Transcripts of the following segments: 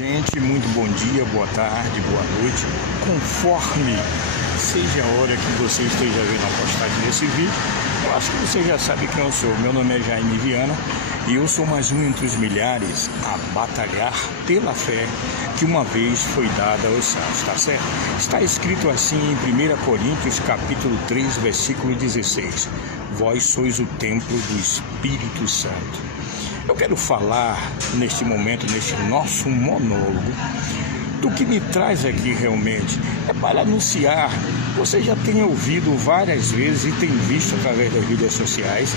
Gente, muito bom dia, boa tarde, boa noite. Conforme seja a hora que você esteja vendo a postagem desse vídeo, eu acho que você já sabe quem eu sou. Meu nome é Jaime Viana e eu sou mais um entre os milhares a batalhar pela fé que uma vez foi dada aos santos, tá certo? Está escrito assim em 1 Coríntios capítulo 3, versículo 16. Vós sois o templo do Espírito Santo. Eu quero falar neste momento, neste nosso monólogo, do que me traz aqui realmente. É para anunciar, você já tem ouvido várias vezes e tem visto através das mídias sociais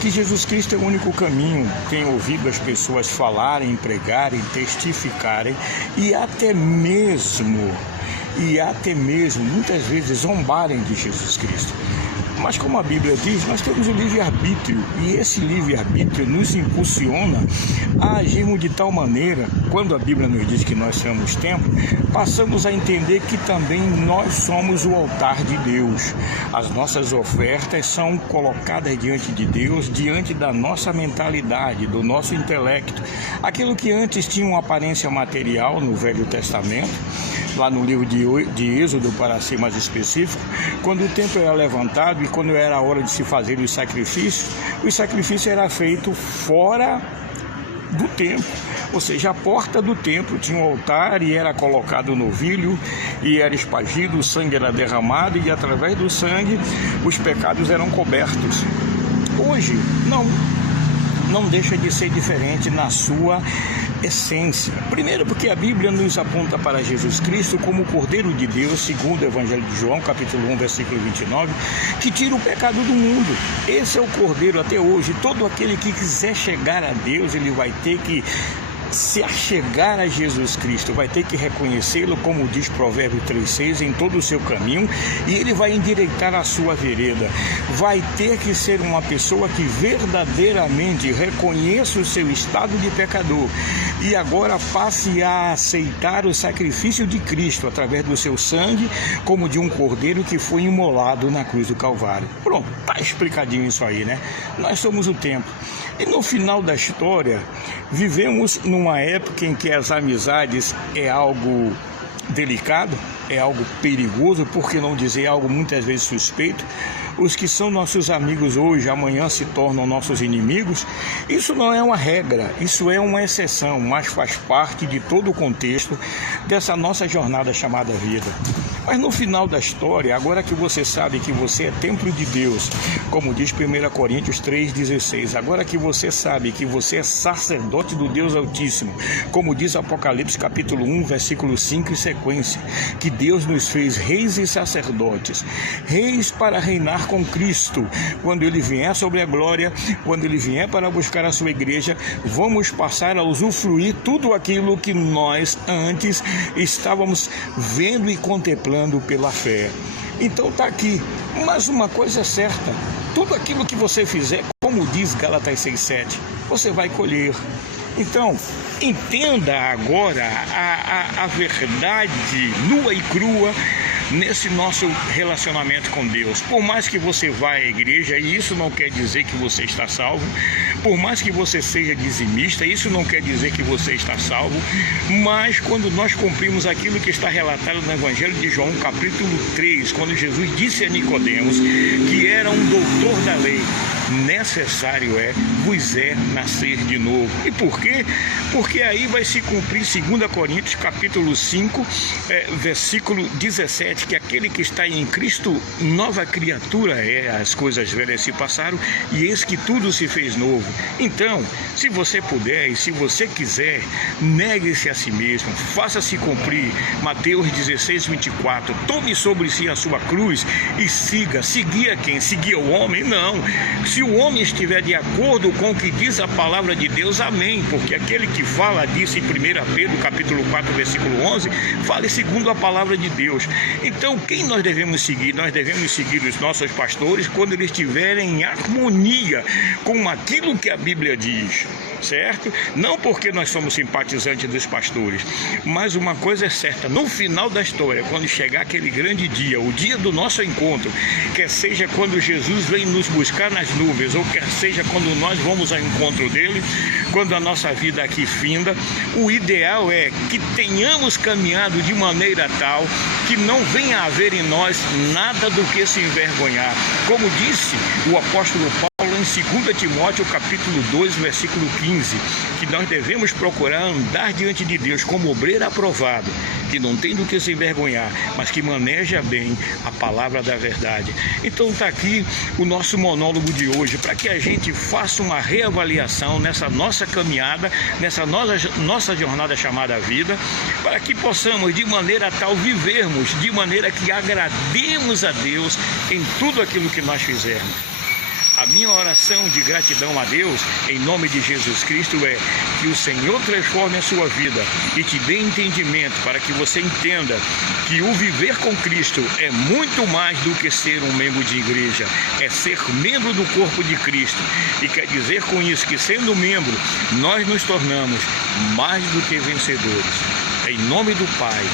que Jesus Cristo é o único caminho. Tem ouvido as pessoas falarem, pregarem, testificarem e até mesmo muitas vezes zombarem de Jesus Cristo. Mas como a Bíblia diz, nós temos o livre-arbítrio e esse livre-arbítrio nos impulsiona a agirmos de tal maneira, quando a Bíblia nos diz que nós somos templo, passamos a entender que também nós somos o altar de Deus. As nossas ofertas são colocadas diante de Deus, diante da nossa mentalidade, do nosso intelecto. Aquilo que antes tinha uma aparência material no Velho Testamento, lá no livro de Êxodo, para ser mais específico, quando o templo era levantado e quando era a hora de se fazer os sacrifícios era feito fora do templo, ou seja, a porta do templo tinha um altar e era colocado o novilho e era espargido, o sangue era derramado e através do sangue os pecados eram cobertos. Hoje, não deixa de ser diferente na sua essência. Primeiro, porque a Bíblia nos aponta para Jesus Cristo como o Cordeiro de Deus, segundo o Evangelho de João, capítulo 1, versículo 29, que tira o pecado do mundo. Esse é o Cordeiro até hoje. Todo aquele que quiser chegar a Deus, ele vai ter que se achegar a Jesus Cristo, vai ter que reconhecê-lo, como diz Provérbios 3,6, em todo o seu caminho, e ele vai endireitar a sua vereda. Vai ter que ser uma pessoa que verdadeiramente reconheça o seu estado de pecador e agora passe a aceitar o sacrifício de Cristo através do seu sangue, como de um cordeiro que foi imolado na cruz do Calvário. Pronto, tá explicadinho isso aí, né? Nós somos o templo. E no final da história, vivemos numa época em que as amizades é algo delicado, é algo perigoso, por que não dizer algo muitas vezes suspeito. Os que são nossos amigos hoje, amanhã se tornam nossos inimigos. Isso não é uma regra, isso é uma exceção, mas faz parte de todo o contexto dessa nossa jornada chamada vida. Mas no final da história, agora que você sabe que você é templo de Deus, como diz 1 Coríntios 3,16, agora que você sabe que você é sacerdote do Deus Altíssimo, como diz Apocalipse capítulo 1, versículo 5 e sequência, que Deus nos fez reis e sacerdotes, reis para reinar com Cristo. Quando ele vier sobre a glória, quando ele vier para buscar a sua igreja, vamos passar a usufruir tudo aquilo que nós antes estávamos vendo e contemplando pela fé. Então está aqui, mas uma coisa é certa, tudo aquilo que você fizer, como diz Gálatas 6,7, você vai colher. Então, entenda agora a verdade nua e crua nesse nosso relacionamento com Deus. Por mais que você vá à igreja, e isso não quer dizer que você está salvo, por mais que você seja dizimista, isso não quer dizer que você está salvo, mas quando nós cumprimos aquilo que está relatado no Evangelho de João, capítulo 3, quando Jesus disse a Nicodemos, que era um doutor da lei, necessário vos é nascer de novo. E por quê? Porque aí vai se cumprir 2 Coríntios capítulo 5, versículo 17, que aquele que está em Cristo, nova criatura é, as coisas velhas se passaram e eis que tudo se fez novo. Então, se você puder e se você quiser, negue-se a si mesmo, faça-se cumprir Mateus 16, 24, tome sobre si a sua cruz e siga. Seguir a quem? Seguir o homem? Não. Se o homem estiver de acordo com o que diz a palavra de Deus, amém, porque aquele que fala disso em 1 Pedro capítulo 4, versículo 11, fale segundo a palavra de Deus. Então, quem nós devemos seguir? Nós devemos seguir os nossos pastores quando eles estiverem em harmonia com aquilo que a Bíblia diz, certo? Não porque nós somos simpatizantes dos pastores, mas uma coisa é certa: no final da história, quando chegar aquele grande dia, o dia do nosso encontro, quer seja quando Jesus vem nos buscar nas nuvens, ou quer seja quando nós vamos ao encontro dele, quando a nossa vida aqui finda, o ideal é que tenhamos caminhado de maneira tal que não venha a haver em nós nada do que se envergonhar. Como disse o apóstolo Paulo em 2 Timóteo capítulo 2, versículo 15, que nós devemos procurar andar diante de Deus como obreiro aprovado, que não tem do que se envergonhar, mas que maneja bem a palavra da verdade. Então está aqui o nosso monólogo de hoje, para que a gente faça uma reavaliação nessa nossa caminhada, nessa nossa jornada chamada vida, para que possamos de maneira tal vivermos, de maneira que agrademos a Deus em tudo aquilo que nós fizermos. A minha oração de gratidão a Deus, em nome de Jesus Cristo, é que o Senhor transforme a sua vida e te dê entendimento para que você entenda que o viver com Cristo é muito mais do que ser um membro de igreja, é ser membro do corpo de Cristo. E quer dizer com isso que, sendo membro, nós nos tornamos mais do que vencedores. Em nome do Pai,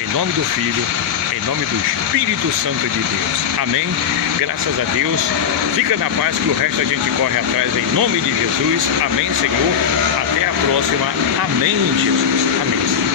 em nome do Filho, em nome do Espírito Santo de Deus. Amém? Graças a Deus. Fica na paz, que o resto a gente corre atrás em nome de Jesus. Amém, Senhor. Até a próxima. Amém, Jesus. Amém.